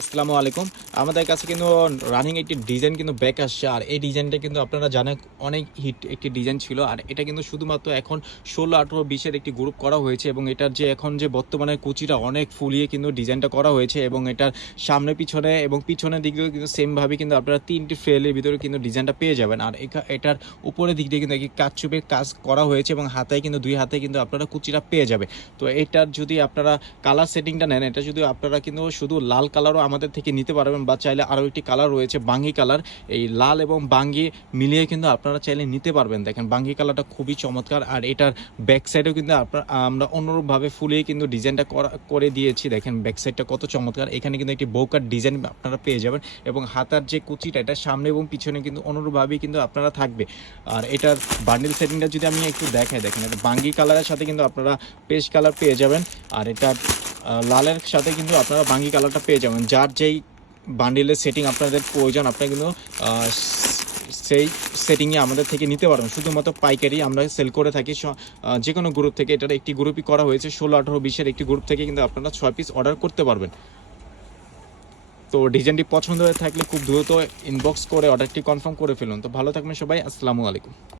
আসসালামু আলাইকুম। আমাদের কাছে কিন্তু রানিং একটি ডিজাইন কিন্তু ব্যাক আসছে। আর এই ডিজাইনটা কিন্তু আপনারা জানেন অনেক হিট একটি ডিজাইন ছিল। আর এটা কিন্তু শুধুমাত্র এখন ১৬, ১৮, ২০ এর একটি গ্রুপ করা হয়েছে এবং এটার যে এখন যে বর্তমানে কুচিটা অনেক ফুলিয়ে কিন্তু ডিজাইনটা করা হয়েছে এবং এটার সামনে পিছনে এবং পিছনের দিক দিয়েও কিন্তু সেমভাবে কিন্তু আপনারা ৩টি ফ্রেলের ভিতরে কিন্তু ডিজাইনটা পেয়ে যাবেন। আর এটার উপরের দিক দিয়ে কিন্তু একটি কারচুপির কাজ করা হয়েছে এবং হাতায় কিন্তু ২ হাতে কিন্তু আপনারা কুচিটা পেয়ে যাবে। তো এটার যদি আপনারা কালার সেটিংটা নেন, এটা যদি আপনারা কিন্তু শুধু লাল কালারও আমাদের থেকে নিতে পারবেন বা চাইলে আরও একটি কালার রয়েছে বাঙ্গি কালার। এই লাল এবং বাঙ্গি মিলিয়ে কিন্তু আপনারা চাইলে নিতে পারবেন। দেখেন বাঙ্গি কালারটা খুবই চমৎকার। আর এটার ব্যাক সাইডেও কিন্তু আমরা অনুরূপভাবে ফুলিয়ে কিন্তু ডিজাইনটা করে দিয়েছি। দেখেন ব্যাক সাইডটা কত চমৎকার। এখানে কিন্তু একটি বৌকার ডিজাইন আপনারা পেয়ে যাবেন এবং হাতার যে কুচিটা এটা সামনে এবং পিছনে কিন্তু অনুরূপভাবেই কিন্তু আপনারা থাকবে। আর এটার বান্ডিল সেটিংটা যদি আমি একটু দেখাই, দেখেন এটা বাঙ্গি কালারের সাথে কিন্তু আপনারা পেস্ট কালার পেয়ে যাবেন। আর এটা লালের সাথে কিন্তু আপনারা বাঙ্গি কালারটা পেয়ে যাবেন। যার যেই বান্ডিলের সেটিং আপনাদের প্রয়োজন আপনারা কিন্তু সেই সেটিংয়ে আমাদের থেকে নিতে পারবেন। শুধুমাত্র পাইকারি আমরা সেল করে থাকি যে কোনো গ্রুপ থেকে। এটার একটি গ্রুপই করা হয়েছে ১৬, ১৮, ২০ এর একটি গ্রুপ থেকে কিন্তু আপনারা ৬ পিস অর্ডার করতে পারবেন। তো ডিজাইনটি পছন্দ হয়ে থাকলে খুব দ্রুত ইনবক্স করে অর্ডারটি কনফার্ম করে ফেলুন। তো ভালো থাকবেন সবাই, আসসালামু আলাইকুম।